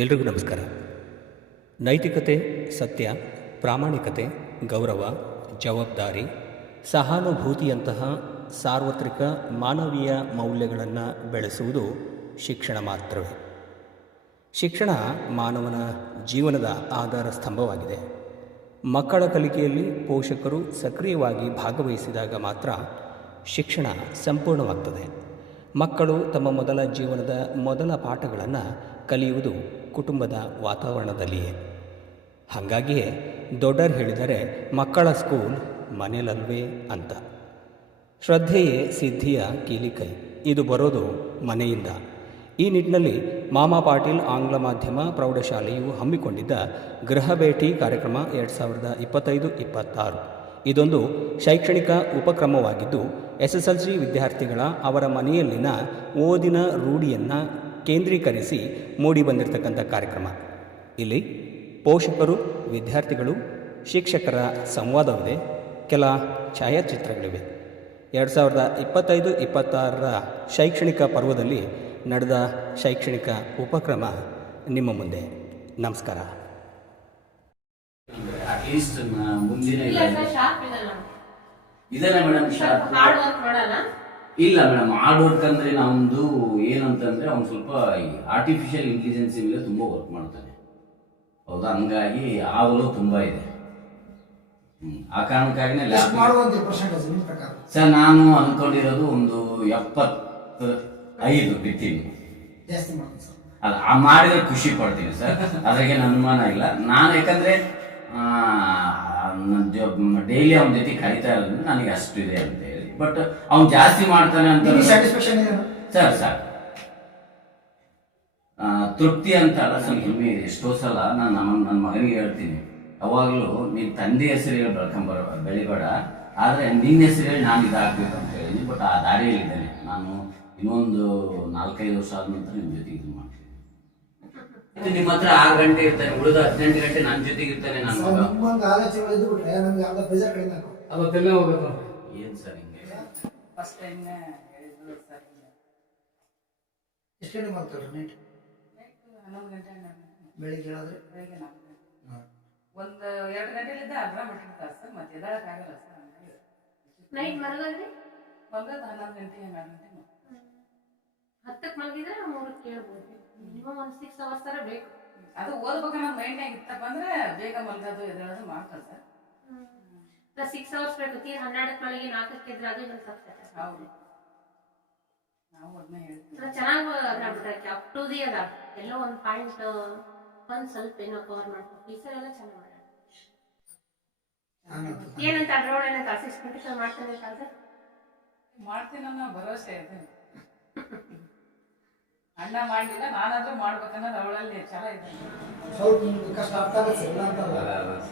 ಎಲ್ರಿಗೂ ನಮಸ್ಕಾರ. ನೈತಿಕತೆ, ಸತ್ಯ, ಪ್ರಾಮಾಣಿಕತೆ, ಗೌರವ, ಜವಾಬ್ದಾರಿ, ಸಹಾನುಭೂತಿಯಂತಹ ಸಾರ್ವತ್ರಿಕ ಮಾನವೀಯ ಮೌಲ್ಯಗಳನ್ನು ಬೆಳೆಸುವುದು ಶಿಕ್ಷಣ ಮಾತ್ರವೇ. ಶಿಕ್ಷಣ ಮಾನವನ ಜೀವನದ ಆಧಾರ ಸ್ತಂಭವಾಗಿದೆ. ಮಕ್ಕಳ ಕಲಿಕೆಯಲ್ಲಿ ಪೋಷಕರು ಸಕ್ರಿಯವಾಗಿ ಭಾಗವಹಿಸಿದಾಗ ಮಾತ್ರ ಶಿಕ್ಷಣ ಸಂಪೂರ್ಣವಾಗ್ತದೆ. ಮಕ್ಕಳು ತಮ್ಮ ಮೊದಲ ಜೀವನದ ಮೊದಲ ಪಾಠಗಳನ್ನು ಕಲಿಯುವುದು ಕುಟುಂಬದ ವಾತಾವರಣದಲ್ಲಿಯೇ. ಹಾಗಾಗಿಯೇ ದೊಡ್ಡರು ಹೇಳಿದರೆ ಮಕ್ಕಳ ಸ್ಕೂಲ್ ಮನೆಯಲ್ಲಲ್ವೇ ಅಂತ. ಶ್ರದ್ಧೆಯೇ ಸಿದ್ಧಿಯ ಕೀಲಿಕೈ, ಇದು ಬರೋದು ಮನೆಯಿಂದ. ಈ ನಿಟ್ಟಿನಲ್ಲಿ ಮಾಮಾ ಪಾಟೀಲ್ ಆಂಗ್ಲ ಮಾಧ್ಯಮ ಪ್ರೌಢಶಾಲೆಯು ಹಮ್ಮಿಕೊಂಡಿದ್ದ ಗೃಹ ಭೇಟಿ ಕಾರ್ಯಕ್ರಮ 2025-26 ಇದೊಂದು ಶೈಕ್ಷಣಿಕ ಉಪಕ್ರಮವಾಗಿದ್ದು, SSLC ವಿದ್ಯಾರ್ಥಿಗಳ ಅವರ ಮನೆಯಲ್ಲಿನ ಓದಿನ ರೂಢಿಯನ್ನು ಕೇಂದ್ರೀಕರಿಸಿ ಮೂಡಿಬಂದಿರತಕ್ಕಂಥ ಕಾರ್ಯಕ್ರಮ. ಇಲ್ಲಿ ಪೋಷಕರು, ವಿದ್ಯಾರ್ಥಿಗಳು, ಶಿಕ್ಷಕರ ಸಂವಾದವಿದೆ, ಕೆಲ ಛಾಯಾಚಿತ್ರಗಳಿವೆ. 2025-26 ಶೈಕ್ಷಣಿಕ ಪರ್ವದಲ್ಲಿ ನಡೆದ ಶೈಕ್ಷಣಿಕ ಉಪಕ್ರಮ ನಿಮ್ಮ ಮುಂದೆ. ನಮಸ್ಕಾರ. ಅಟ್ಲೀಸ್ಟ್ ಮುಂದಿನ ಇದನ್ನ ಮೇಡಮ್ ಇಲ್ಲ ಮೇಡಮ್, ಹಾರ್ಡ್ ವರ್ಕ್ ಅಂದ್ರೆ ನಮ್ದು ಏನಂತಂದ್ರೆ ಅವ್ನು ಸ್ವಲ್ಪ ಆರ್ಟಿಫಿಷಿಯಲ್ ಇಂಟೆಲಿಜೆನ್ಸ್ ಮೇಲೆ ತುಂಬಾ ವರ್ಕ್ ಮಾಡ್ತಾನೆ. ಹೌದಾ? ಹಂಗಾಗಿ ಆವಲು ತುಂಬಾ ಇದೆ. ಆ ಕಾರಣಕ್ಕಾಗಿನೇ ಸರ್ ನಾನು ಅನ್ಕೊಂಡಿರೋದು ಒಂದು 75 ಬಿತ್ತೀನಿ. ಅಲ್ಲ, ಮಾಡಿದ್ರೆ ಖುಷಿ ಪಡ್ತೀನಿ ಸರ್, ಅದ್ರಾಗೆ ನನ್ನ ಅನುಮಾನ ಇಲ್ಲ. ನಾನು ಯಾಕಂದ್ರೆ ಡೈಲಿ ಅವನ ಜೊತೆ ಕಲಿತಾ ಇರೋದ್ರಿಂದ ನನಗೆ ಅಷ್ಟು ಇದೆ ಅಂತ ಹೇಳಿ. ಬಟ್ ಅವ್ನು ಜಾಸ್ತಿ ಮಾಡ್ತಾನೆ ಅಂತ ಸರ್ ತೃಪ್ತಿ ಅಂತ ಅಲ್ಲ, ಸ್ವಲ್ಪ ಎಷ್ಟೋ ಸಲ ನಾನು ನನ್ನ ಮಗನಿಗೆ ಹೇಳ್ತೀನಿ, ಯಾವಾಗಲೂ ನೀನ್ ತಂದೆ ಹೆಸರು ಹೇಳಿ ಬೆಳಿಬೇಡ, ಆದ್ರೆ ನಿನ್ನ ಹೆಸರು ಹೇಳಿ ನಾನು ಇದಾಗಬೇಕು ಅಂತ ಹೇಳಿದ್ದೀನಿ. ಬಟ್ ಆ ದಾರಿಯಲ್ಲಿದ್ದೇನೆ. ನಾನು ಇನ್ನೊಂದು 4-5 ವರ್ಷ ಆದ ನಂತರ ನಿಮ್ಮ ಜೊತೆಗೆ ಇದು ಮಾಡ್ತೀನಿ. ನಿಮ್ಮ ಹತ್ರ 6 ಗಂಟೆ ಇರ್ತಾನೆ, ಉಳಿದ 18 ಗಂಟೆ ನನ್ನ ಜೊತೆಗೆ ಇರ್ತಾನೆ. ನನ್ನ ಮಗ ಏನ್ ಸರ್ ಹಿಂಗೆ ಬೆಳಿಗ್ಗೆ ಒಂದು 2 ಗಂಟೆಲಿದ್ದ ಅಲಾರಾಮ್ ಬಿಟ್ಟಿರ್ತಾರೆ ಸರ್, ಮತ್ತೆ ಎದ್ದಾಗಲ್ಲ ಸರ್. ನೈಟ್ ಮಲಗೋದ್ರಿ ಮಲಗೋದು 11 ಗಂಟೆ 12 ಗಂಟೆ 10ಕ್ಕೆ ಮಲಗಿದ್ರೆ 3ಕ್ಕೆ ಕೇಳ್ಬೋದು. ಮಿನಿಮಮ್ ಒಂದು 6 ಅವರ್ಸ್ ತರ ಬೇಕು. ಅದು ಓದ್ಬೇಕನ್ನೋ ಮೈಂಡ್ನಾಗ ಇತ್ತಪ್ಪ ಅಂದ್ರೆ ಬೇಗ ಮಲಗೋದು ಎದ್ದೇಳೋದು ಮಾಡ್ತಾರೆ ಸರ್. 6 ಅವರ್ಸ್ ಬೇಕು. ತೀರ್ 12ಕ್ಕೆ ಮಲಗಿ 4ಕ್ಕೆ ಎದ್ರೆ ಅದು ಒಂದು ಸಬ್ಜೆಕ್ಟ್. ಹೌದು, ನಾವು ಅದನ್ನ ಹೇಳ್ತೀವಿ. ಚೆನ್ನಾಗಿ ಅಲಾರಾಮ್ ಬಿಟ್ಟಾಕಿ ಅಪ್ ಟು ದಿ ಅದ ಎಲ್ಲೋ ಒಂದು ಪಾಯಿಂಟ್ ಒಂದು ಸ್ವಲ್ಪ ಏನೋ ಕವರ್ ಮಾಡ್ಕೊಂಡು ಈ ಸಲ ಎಲ್ಲ ಚೆನ್ನಾಗಿ ಮಾಡೋಣ. ಏನಂತ ಅಡ್ರೋಡ್ ಏನಂತ ಅಸಿಸ್ಟೆಂಟ್ ಮಾಡ್ತಾನೆ ಅಂತ ಮಾಡ್ತೀನನ್ನೋ ಭರವಸೆ ಇದೆ. ಅಣ್ಣ ಮಾಡಲಿಲ್ಲ, ನಾನಾದ್ರೂ ಮಾಡ್ಬೇಕನ್ನೋದು ಅವಳಲ್ಲಿ ಛಲ ಇದೆ. ಸ್ವಲ್ಪ ಕಷ್ಟ ಅರ್ಥ ಆಗುತ್ತೆ ಇಲ್ಲ ಅಂತಲ್ಲ,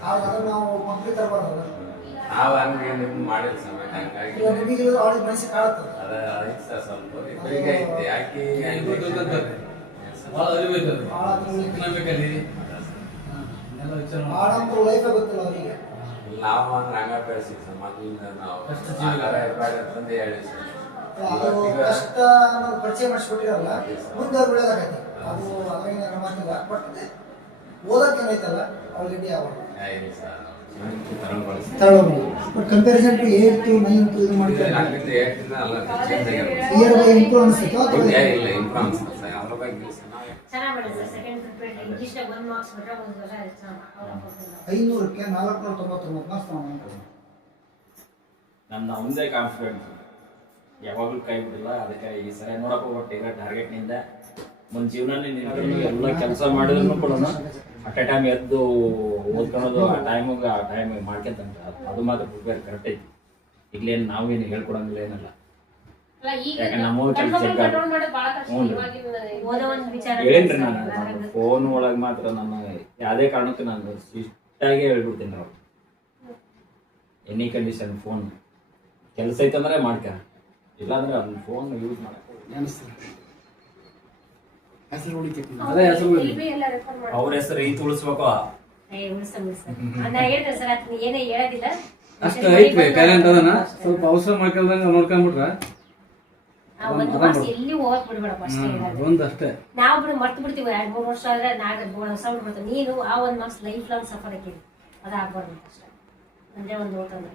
ಆವಾಗ ನಾವು ಮಕ್ಕಳು ತರಬಾರ್ದು. ನಾವು ಹಂಗೆ ಮಾಡಿಲ್ಲ ಸರ್, ಹಂಗಾಗಿ ನಿಮಗೆ ಅವಳಿಗೆ ಮನಸ್ಸಿಗೆ ಕಾಡುತ್ತದೆ. ಸ್ವಲ್ಪ ಇಬ್ಬರಿಗೆ ಐತೆ ಯಾಕೆ ಆಡಂಬರ ಲೈಫ್ ಗೊತ್ತಿಲ್ಲ ಅವರಿಗೆ. ನಾವು ಅಂದ್ರೆ ಹಂಗ ಬೆಳೆಸಿವಿ ಸರ್, ಮೊದಲಿಂದ ನಾವು ತಂದೆ ಹೇಳಿ ಸರ್. ಅದು ಕಷ್ಟ ಅನ್ನೋದು ಪರಿಚಯ ಮಾಡಿಸ್ಕೊಟ್ಟಿರಲ್ಲ, ಮುಂದೆ ಅವ್ರು ಬೆಳೆದಾಗೈತೆ. ಅದು ಅದ್ರಾಗೇನು ಮಾತಿಲ್ಲ. ಬಟ್ ಓದಕ್ಕೆ ಏನೈತಲ್ಲ ಆಲ್ರೆಡಿ ಅವರು but comparison to 8th 9th ಇದು ಮಾಡಿದ್ರೆ ಇಯರ್ ಬೈ ಇಂಪ್ರೂವ್ ಅನಿಸ್ತಿತ್ತು. ಚೆನ್ನಾಗಿ ಮಾಡಿದ್ರೆ ಸೆಕೆಂಡ್ ಪ್ರಿಪೇರ್ಡ್ ಇಂಗ್ಲಿಷ್ 1 ಮಾರ್ಕ್ಸ್ ಬಿಟ್ರೆ ಒಂದಲ್ಲ 500ಕ್ಕೆ 499 ಮಾರ್ಕ್ಸ್ ತಗೊಂಡು ನನ್ನ ಒಂದೇ ಕಾನ್ಫಿಡೆನ್ಸ್, ಯಾವಾಗಲೂ ಕೈ ಬಿಡಿಲ್ಲ. ಅದಕ್ಕೆ ಈ ಸರಿ ನೋಡಕ್ಕೆ ಹೋಗ್ಬಿಟ್ಟು ಈಗ ಟಾರ್ಗೆಟ್ನಿಂದ ಮುಂದೆ ಜೀವನನೇ ಎಲ್ಲ ಕೆಲಸ ಮಾಡಿದ್ರು ಕೂಡ ಅಟ್ ಎ ಟೈಮ್ ಎದ್ದು ಓದ್ಕೊಳೋದು ಆ ಟೈಮ್ ಮಾಡ್ಕೊಂತ ಅದು ಮಾತ್ರ ಪ್ರಿಪೇರ್ ಕರೆಕ್ಟ್ ಐತಿ. ಈಗಲೇನು ನಾವೇನು ಹೇಳ್ಕೊಡಂಗಿಲ್ಲ ಏನಲ್ಲ. ಯಾಕಂದ್ರೆ ನಮ್ಮ ಹೇಳೇನ್ರಿ ನಾನು ಫೋನ್ ಒಳಗೆ ಮಾತ್ರ ನಾನು ಯಾವುದೇ ಕಾರಣಕ್ಕೆ ನಾನು ಶಿಸ್ಟಾಗಿ ಹೇಳ್ಬಿಡ್ತೀನಿ. ಅವ್ರು ಎನಿ ಕಂಡೀಷನ್ ಫೋನ್ ಕೆಲಸ ಐತಂದ್ರೆ ಮಾಡ್ಕ, ಇಲ್ಲಾಂದ್ರೆ ಅದನ್ನ ಫೋನ್ ಯೂಸ್ ಮಾಡಕ್ಕೆ ಅವ್ರ ಹೆಸರು ಐತಿ ಉಳಿಸ್ಬೇಕು. ಅಷ್ಟು ಐತಿ ಕರೆಂಟ್ ಅದನ್ನ ಸ್ವಲ್ಪ ಅವಸರ ಮಾಡ್ಕೊಂಡಂಗ ನೋಡ್ಕೊಂಡ್ಬಿಟ್ರ ಆ ಒಂದು ಮಾರ್ಕ್ಸ್ ಎಲ್ಲಿ ಹೋಗಕ್ ಬಿಡ್ಬೇಡಪ್ಪ ಅಷ್ಟೇ ಹೇಳೋದು. ಒಂದಷ್ಟೇ ನಾವು ಬಿಡು ಮರ್ತು ಬಿಡ್ತೀವಿ 2-3 ವರ್ಷ ಆದ್ರೆ ಹೊಸ ಬಿಡ್ಬಿಡ್ತೀವಿ. ನೀನು ಆ ಒಂದು ಮಾರ್ಕ್ಸ್ ಲೈಫ್ ಲಾಂಗ್ ಸಫರ್ ಹಾಕಿದ್ವಿ, ಅದಾಗಬಾರ್ದು ಅಷ್ಟೇ. ಒಂದೇ ಒಂದು ಓದೋದು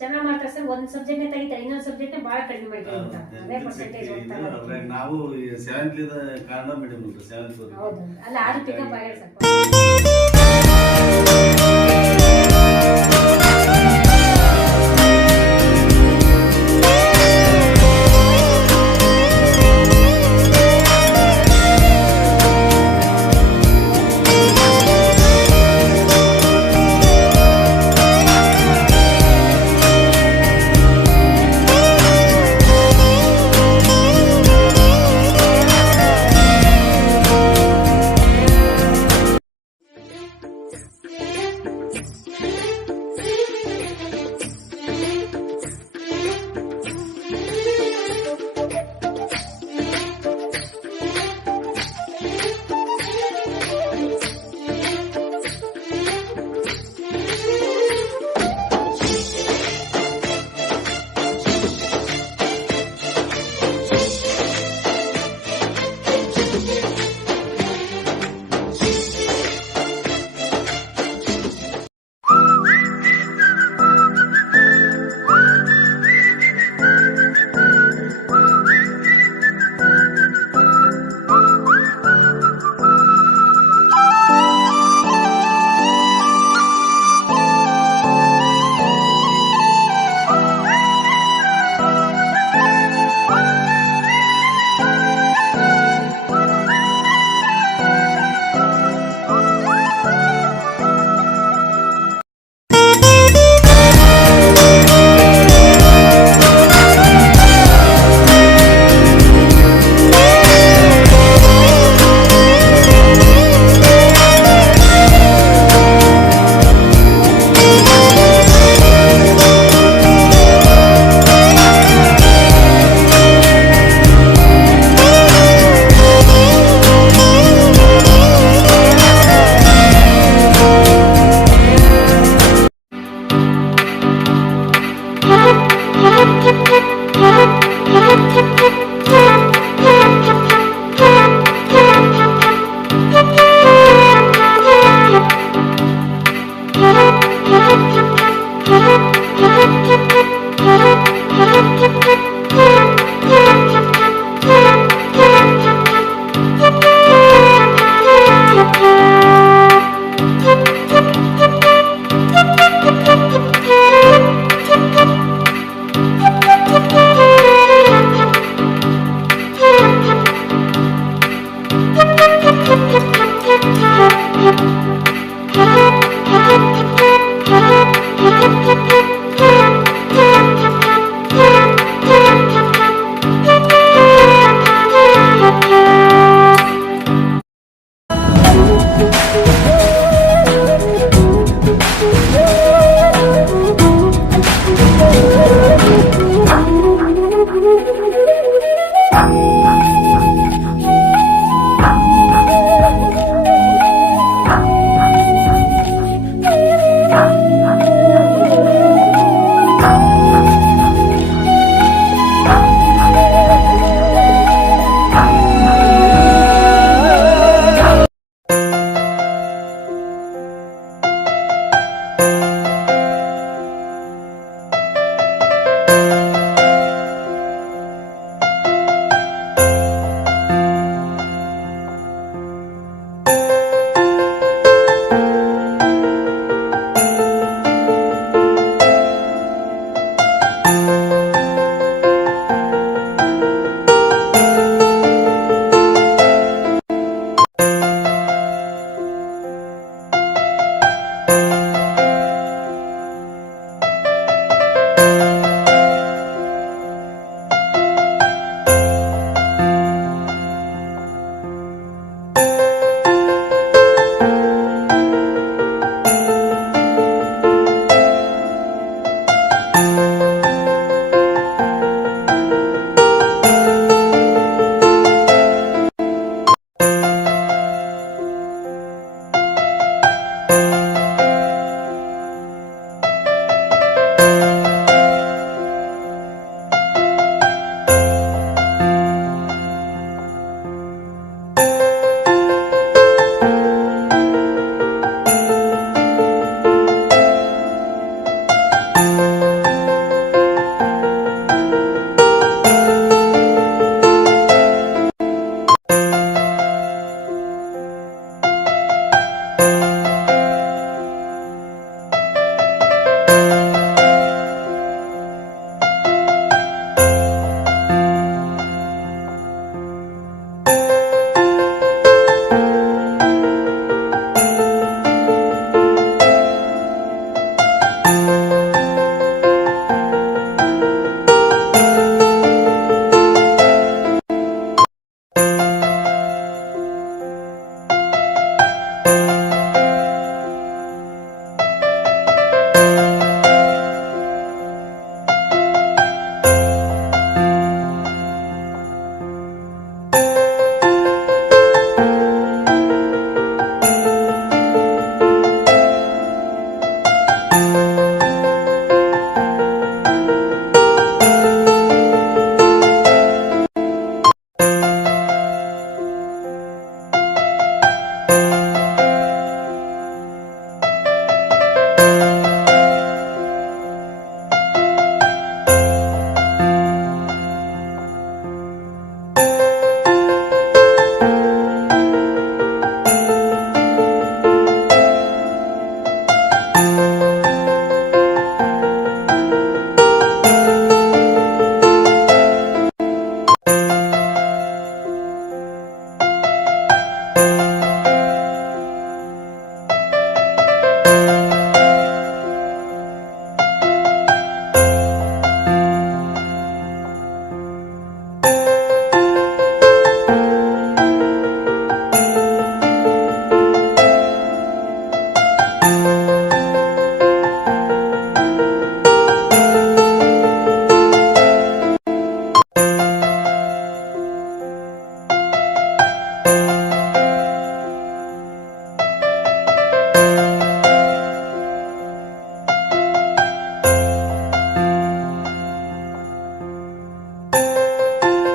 ಚೆನ್ನಾಗಿ ಮಾಡ್ತಾರೆ ಸರ್. ಒಂದು ಸಬ್ಜೆಕ್ಟ್ನೇ ತೆಗಿತಾರೆ, ಇನ್ನೊಂದು ಸಬ್ಜೆಕ್ಟ್ನೇ ಭಾಳ ಕಡಿಮೆ ಮಾಡಿದ್ದಾರೆ. ಅದೇ ಪರ್ಸೆಂಟೇಜ್ ಓದ್ತಾರೆ. ನಾವು 7th ಕನ್ನಡ ಮೀಡಿಯಂ 7th. ಹೌದು, ಅಲ್ಲ ಆದ್ರೂ ಪಿಕಪ್ ಆಗ್ಯಾರ ಸ್ವಲ್ಪ. Thank you.